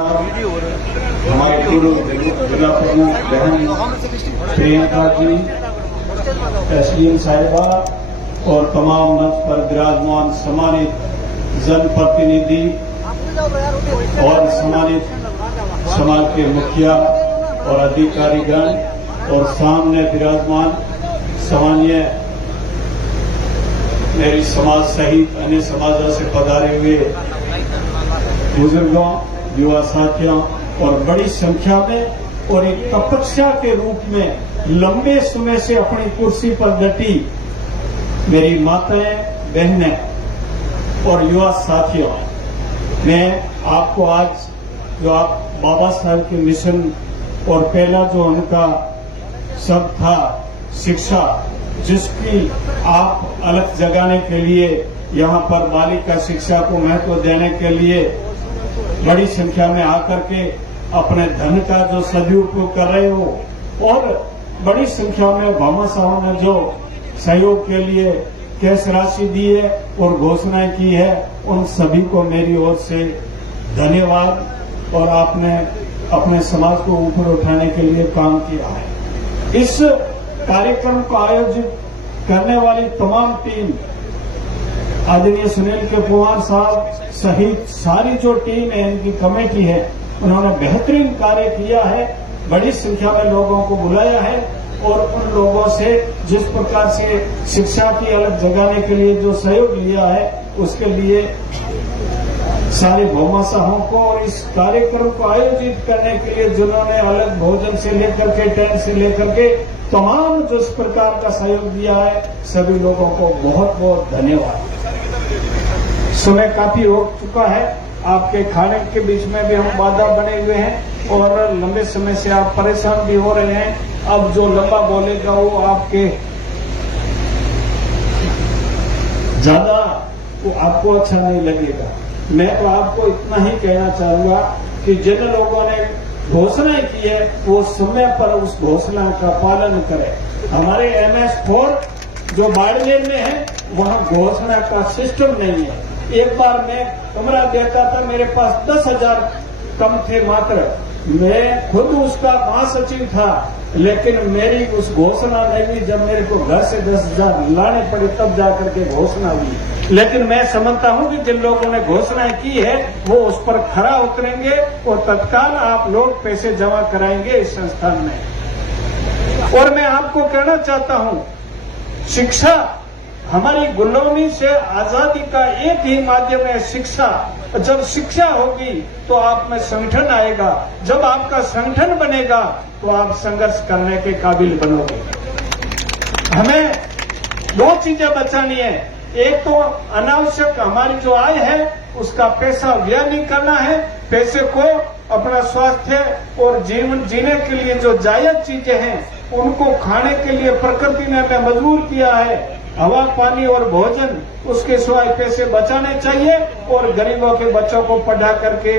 हमारे पूर्व जिला प्रमुख बहन प्रियंका जी, एसडीएम साहिबा और तमाम मंच पर विराजमान सम्मानित जनप्रतिनिधि और सम्मानित समाज के मुखिया और अधिकारीगण और सामने विराजमान सामान्य मेरी समाज सहित अन्य समाजों से पधारे हुए बुजुर्गों, युवा साथियों और बड़ी संख्या में और एक तपस्या के रूप में लंबे समय से अपनी कुर्सी पर डटी मेरी माताएं, बहनें और युवा साथियों, मैं आपको आज जो आप बाबा साहब के मिशन और पहला जो उनका शब्द था शिक्षा, जिसकी आप अलग जगाने के लिए यहाँ पर बालिका शिक्षा को महत्व देने के लिए बड़ी संख्या में आकर के अपने धन का जो सदुपयोग कर रहे हो और बड़ी संख्या में भामा साहब ने जो सहयोग के लिए कैश राशि दी है और घोषणाएं की है, उन सभी को मेरी ओर से धन्यवाद। और आपने अपने समाज को ऊपर उठाने के लिए काम किया है। इस कार्यक्रम को आयोजित करने वाली तमाम टीम, आदरणीय सुनील के पवार साहब सहित सारी जो टीम है, इनकी कमेटी है, उन्होंने बेहतरीन कार्य किया है। बड़ी संख्या में लोगों को बुलाया है और उन लोगों से जिस प्रकार से शिक्षा की अलग जगाने के लिए जो सहयोग लिया है, उसके लिए सारे भौमा साहों को और इस कार्यक्रम को आयोजित करने के लिए जिन्होंने अलग भोजन से लेकर के टेंट से लेकर के तमाम जो इस प्रकार का सहयोग दिया है, सभी लोगों को बहुत बहुत धन्यवाद। समय काफी हो चुका है, आपके खाने के बीच में भी हम बाधा बने हुए हैं और लंबे समय से आप परेशान भी हो रहे हैं। अब जो लंबा बोलेगा वो आपके ज्यादा वो आपको अच्छा नहीं लगेगा। मैं तो आपको इतना ही कहना चाहूंगा कि जिन लोगों ने घोषणाएं की है वो समय पर उस घोषणा का पालन करें। हमारे MS4 जो बाड़मेर में है, वहां घोषणा का सिस्टम नहीं है। एक बार मैं कमरा देता था, मेरे पास 10,000 कम थे मात्र। मैं खुद उसका महासचिव था, लेकिन मेरी उस घोषणा नहीं हुई। जब मेरे को घर से 10,000 लाने पड़े तब जाकर के घोषणा हुई। लेकिन मैं समझता हूं कि जिन लोगों ने घोषणाएं की है वो उस पर खरा उतरेंगे और तत्काल आप लोग पैसे जमा कराएंगे इस संस्थान में। और मैं आपको कहना चाहता हूं, शिक्षा हमारी गुलामी से आजादी का एक ही माध्यम है, शिक्षा। जब शिक्षा होगी तो आप में संगठन आएगा। जब आपका संगठन बनेगा तो आप संघर्ष करने के काबिल बनोगे। हमें दो चीजें बचानी है। एक तो अनावश्यक हमारी जो आय है उसका पैसा व्यय नहीं करना है। पैसे को अपना स्वास्थ्य और जीवन जीने के लिए जो जायज चीजें हैं उनको खाने के लिए प्रकृति ने हमें मजबूर किया है। हवा, पानी और भोजन, उसके सिवाय पैसे बचाने चाहिए और गरीबों के बच्चों को पढ़ा करके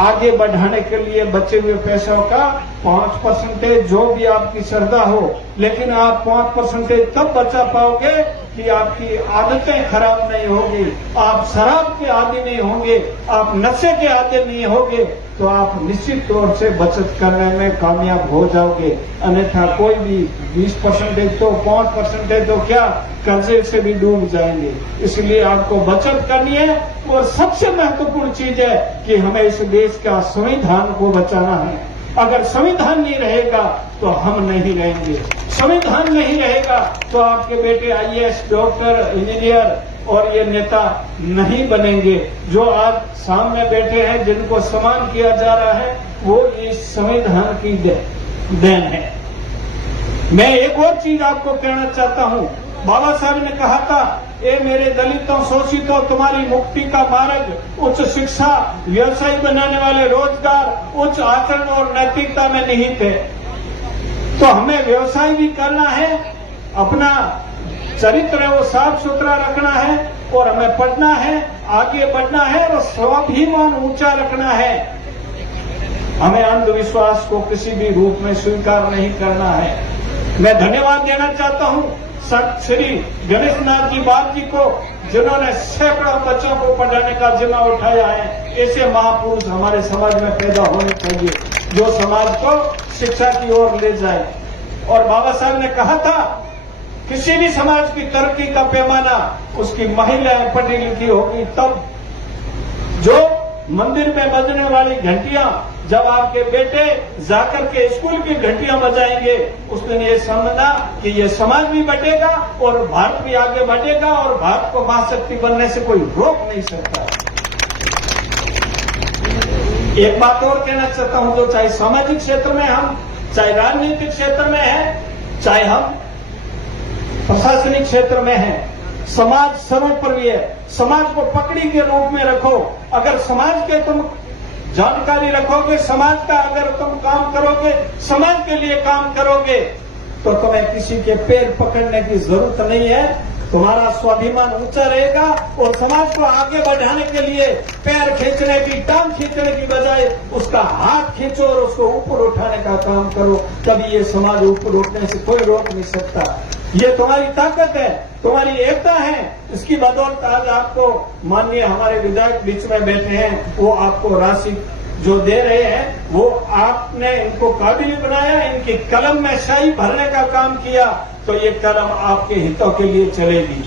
आगे बढ़ाने के लिए बचे हुए पैसों का 5% जो भी आपकी श्रद्धा हो, लेकिन आप 5% तब बचा पाओगे कि आपकी आदतें खराब नहीं होगी, आप शराब के आदी नहीं होंगे, आप नशे के आदी नहीं होंगे, तो आप निश्चित तौर से बचत करने में कामयाब हो जाओगे। अन्यथा कोई भी 20% तो 5% तो क्या, कर्जे से भी डूब जाएंगे। इसलिए आपको बचत करनी है और सबसे महत्वपूर्ण चीज है कि हमें इस देश का संविधान को बचाना है। अगर संविधान नहीं रहेगा तो हम नहीं रहेंगे। संविधान नहीं रहेगा तो आपके बेटे IAS, डॉक्टर, इंजीनियर और ये नेता नहीं बनेंगे। जो आज सामने बैठे हैं, जिनको सम्मान किया जा रहा है, वो इस संविधान की देन है। मैं एक और चीज आपको कहना चाहता हूं। बाबा साहब ने कहा था, ए मेरे दलितों, शोषितों, तुम्हारी मुक्ति का मार्ग उच्च शिक्षा, व्यवसाय बनाने वाले रोजगार, उच्च आचरण और नैतिकता में निहित है। तो हमें व्यवसाय भी करना है, अपना चरित्र है वो साफ सुथरा रखना है और हमें पढ़ना है, आगे बढ़ना है और स्वाभिमान ऊंचा रखना है। हमें अंधविश्वास को किसी भी रूप में स्वीकार नहीं करना है। मैं धन्यवाद देना चाहता हूं संत श्री गणेश नाथ जी बाप जी को, जिन्होंने सैकड़ों बच्चों को पढ़ाने का जिम्मा उठाया है, ऐसे महापुरुष हमारे समाज में पैदा होने चाहिए जो समाज को शिक्षा की ओर ले जाए। और बाबा साहब ने कहा था, किसी भी समाज की तरक्की का पैमाना उसकी महिलाएं पढ़ी लिखी होगी तब। जो मंदिर में बजने वाली घंटियां जब आपके बेटे जाकर के स्कूल की घंटियां बजाएंगे, उस दिन ये समझना कि ये समाज भी बढ़ेगा और भारत भी आगे बढ़ेगा और भारत को महाशक्ति बनने से कोई रोक नहीं सकता। एक बात और कहना चाहता हूं, जो चाहे सामाजिक क्षेत्र में हम, चाहे राजनीतिक क्षेत्र में है, चाहे हम प्रशासनिक क्षेत्र में है, समाज सर्वोपरि है। समाज को पकड़ी के रूप में रखो। अगर समाज के तुम जानकारी रखोगे, समाज का अगर तुम काम करोगे, समाज के लिए काम करोगे, तो तुम्हें किसी के पैर पकड़ने की जरूरत नहीं है। तुम्हारा स्वाभिमान ऊंचा रहेगा और समाज को आगे बढ़ाने के लिए पैर खींचने की, टांग खींचने की बजाय उसका हाथ खींचो और उसको ऊपर उठाने का काम करो। तभी ये समाज ऊपर उठने से कोई रोक नहीं सकता। ये तुम्हारी ताकत है, तुम्हारी एकता है। इसकी बदौलत आज आपको माननीय हमारे विधायक बीच में बैठे हैं, वो आपको राशि जो दे रहे हैं, वो आपने इनको काबिल बनाया, इनकी कलम में स्याही भरने का काम किया, तो ये कलम आपके हितों के लिए चलेगी।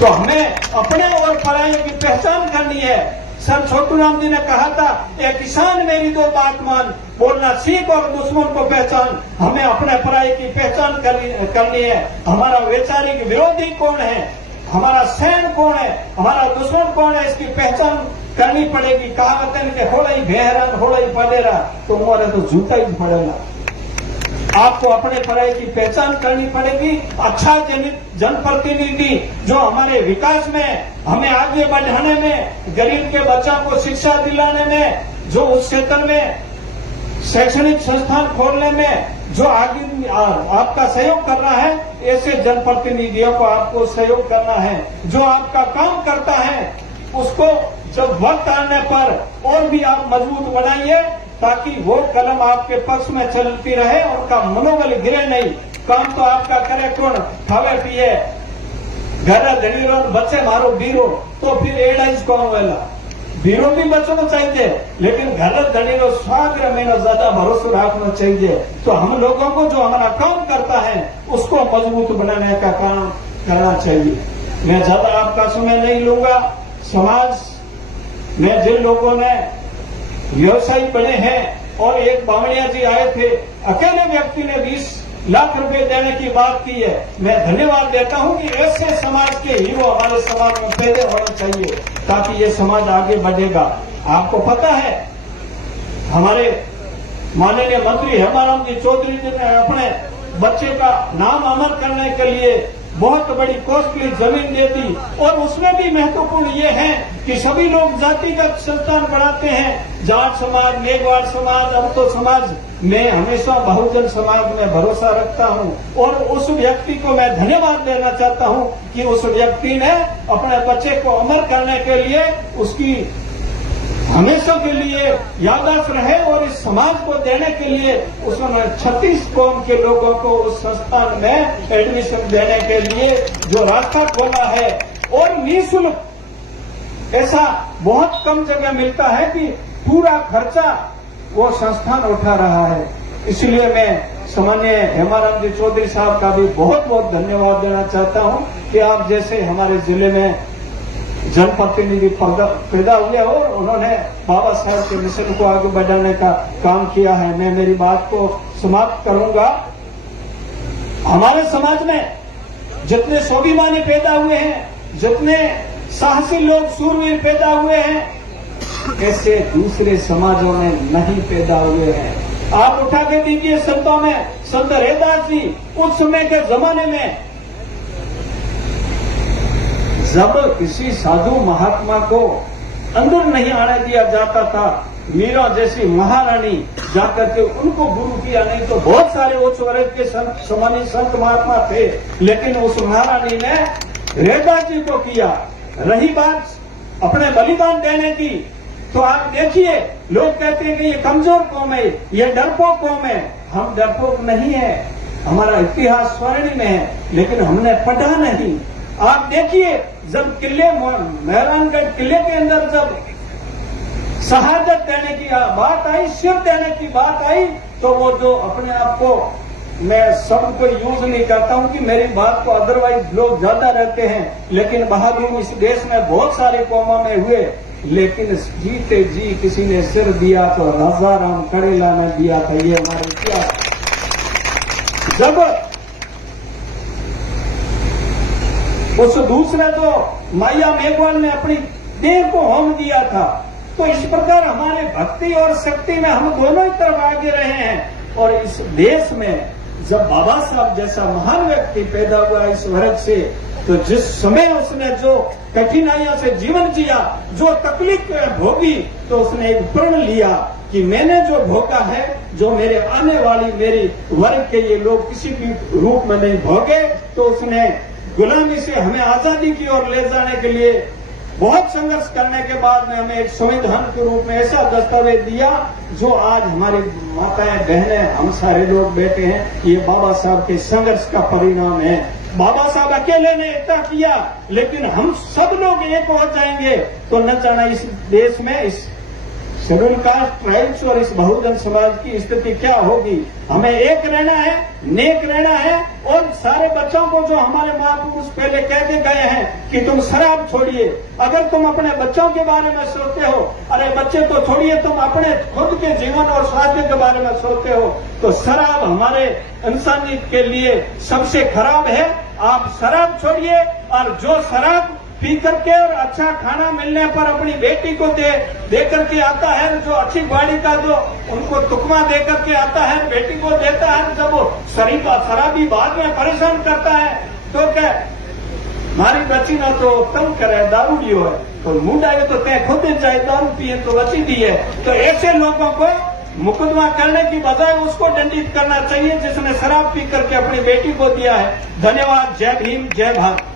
तो हमें अपने और पराये की पहचान करनी है। संत छोटूराम जी ने कहा था, ए किसान मेरी दो बात मान, बोलना सीख और दुश्मन को पहचान। हमें अपने पराये की पहचान करनी है। हमारा वैचारिक विरोधी कौन है, हमारा सैन कौन है, हमारा दुश्मन कौन है, इसकी पहचान करनी पड़ेगी। कहावत है कि होड़ा ही बेहरान होड़ा ही पड़ेगा, तो हमारे तो जूता ही पड़ेगा। आपको अपने पराये की पहचान करनी पड़ेगी। अच्छा जनप्रतिनिधि जो हमारे विकास में, हमें आगे बढ़ाने में, गरीब के बच्चों को शिक्षा दिलाने में, जो उस क्षेत्र में शैक्षणिक संस्थान खोलने में जो आगे आपका सहयोग कर रहा है, ऐसे जनप्रतिनिधियों को आपको सहयोग करना है। जो आपका काम करता है उसको जब वक्त आने पर और भी आप मजबूत बनाइए, ताकि वो कलम आपके पक्ष में चलती रहे, उनका मनोबल गिरे नहीं। काम तो आपका करे कौन, खावे पिए घर धनीरो बच्चे मारो बीरो, तो फिर एडाइज कौन वेला बीरो भी बच्चों को चाहिए, लेकिन घर धनीरो स्वाग्र में ज्यादा भरोसा रखना चाहिए। तो हम लोगों को जो हमारा काम करता है उसको मजबूत बनाने का काम करना चाहिए। मैं ज्यादा आपका समय नहीं लूंगा। समाज में जिन लोगों ने व्यवसायी बने हैं, और एक बावड़िया जी आए थे, अकेले व्यक्ति ने 20 लाख रुपए देने की बात की है। मैं धन्यवाद देता हूं कि ऐसे समाज के हीरो हमारे समाज में पैदा होना चाहिए, ताकि ये समाज आगे बढ़ेगा। आपको पता है, हमारे माननीय मंत्री हेमाराम जी चौधरी जी ने अपने बच्चे का नाम अमर करने के लिए बहुत बड़ी कॉस्टली जमीन दे दी, और उसमें भी महत्वपूर्ण ये है कि सभी लोग जातिगत संस्थान बनाते हैं। जाट समाज, मेघवाड़ समाज, अब तो समाज, मैं हमेशा बहुजन समाज में भरोसा रखता हूं, और उस व्यक्ति को मैं धन्यवाद देना चाहता हूं कि उस व्यक्ति ने अपने बच्चे को अमर करने के लिए, उसकी हमेशा के लिए याददाश्त रहे, और इस समाज को देने के लिए उसने 36 कौम के लोगों को उस संस्थान में एडमिशन देने के लिए जो रास्ता खोला है। और निःशुल्क, ऐसा बहुत कम जगह मिलता है कि पूरा खर्चा वो संस्थान उठा रहा है। इसलिए मैं सामान्य हेमाराम जी चौधरी साहब का भी बहुत बहुत धन्यवाद देना चाहता हूं कि आप जैसे हमारे जिले में जनप्रतिनिधि पैदा हुए और उन्होंने बाबा साहब के मिशन को आगे बढ़ाने का काम किया है। मैं मेरी बात को समाप्त करूंगा। हमारे समाज में जितने स्वाभिमानी पैदा हुए हैं, जितने साहसी लोग सूरवीर पैदा हुए हैं, ऐसे दूसरे समाजों में नहीं पैदा हुए हैं। आप उठा के दीजिए संतों में, संत रैदास जी उस समय के जमाने में जब किसी साधु महात्मा को अंदर नहीं आने दिया जाता था, मीरा जैसी महारानी जाकर के उनको गुरु किया, नहीं तो बहुत सारे उच्च वर्ग के संत समानी संत महात्मा थे, लेकिन उस महारानी ने रैदास जी को किया। रही बात अपने बलिदान देने की, तो आप देखिए, लोग कहते हैं कि ये कमजोर कौम है, ये डरपोक कौम है। हम डरपोक नहीं है, हमारा इतिहास स्वर्णिम है, लेकिन हमने पढ़ा नहीं। आप देखिए, जब किले मेहरानगढ़ किले के अंदर जब शहादत देने की बात आई, सिर देने की बात आई, तो वो जो अपने आप को, मैं शब्द को यूज नहीं करता हूं कि मेरी बात को अदरवाइज लोग ज्यादा रहते हैं, लेकिन बहादुर इस देश में बहुत सारी कौमों में हुए, लेकिन जीते जी किसी ने सिर दिया तो राजा राम करेला ने दिया था। ये हमारे इतिहास। जब उस दूसरे जो माया मेघवाल ने अपनी देह को होम दिया था, तो इस प्रकार हमारे भक्ति और शक्ति में हम दोनों ही तरफ आगे रहे हैं। और इस देश में जब बाबा साहब जैसा महान व्यक्ति पैदा हुआ इस वर्ग से, तो जिस समय उसने जो कठिनाइयों से जीवन जिया, जो तकलीफ भोगी, तो उसने एक प्रण लिया कि मैंने जो भोगा है, जो मेरे आने वाली मेरी वर्ग के ये लोग किसी भी रूप में नहीं भोगे, तो उसने गुलामी से हमें आजादी की ओर ले जाने के लिए बहुत संघर्ष करने के बाद में हमें एक संविधान के रूप में ऐसा दस्तावेज दिया, जो आज हमारी माताएं बहनें हम सारे लोग बैठे हैं, ये बाबा साहब के संघर्ष का परिणाम है। बाबा साहब अकेले ने एकता किया, लेकिन हम सब लोग एक हो जाएंगे तो न जाना इस देश में, इस शेड्यूल कास्ट ट्राइब्स और इस बहुजन समाज की स्थिति क्या होगी। हमें एक रहना है, नेक रहना है, और सारे बच्चों को जो हमारे महापुरुष पहले कह के गए हैं कि तुम शराब छोड़िए। अगर तुम अपने बच्चों के बारे में सोचते हो, अरे बच्चे तो छोड़िए, तुम अपने खुद के जीवन और स्वास्थ्य के बारे में सोचते हो, तो शराब हमारे इंसानियत के लिए सबसे खराब है। आप शराब छोड़िए, और जो शराब पी करके और अच्छा खाना मिलने पर अपनी बेटी को दे करके आता है, जो अच्छी गाड़ी का जो उनको तुकमा दे करके आता है, बेटी को देता है, जब वो शराबी बाद में परेशान करता है, तो क्या हमारी बच्ची ना तो तंग करे, दारू लियो है, तो मुंडा है तो तय खुद चाहे दारू पिए तो बची दी है। तो ऐसे लोगों को मुकदमा करने की बजाय उसको दंडित करना चाहिए जिसने शराब पी करके अपनी बेटी को दिया है। धन्यवाद। जय भीम, जय भारत।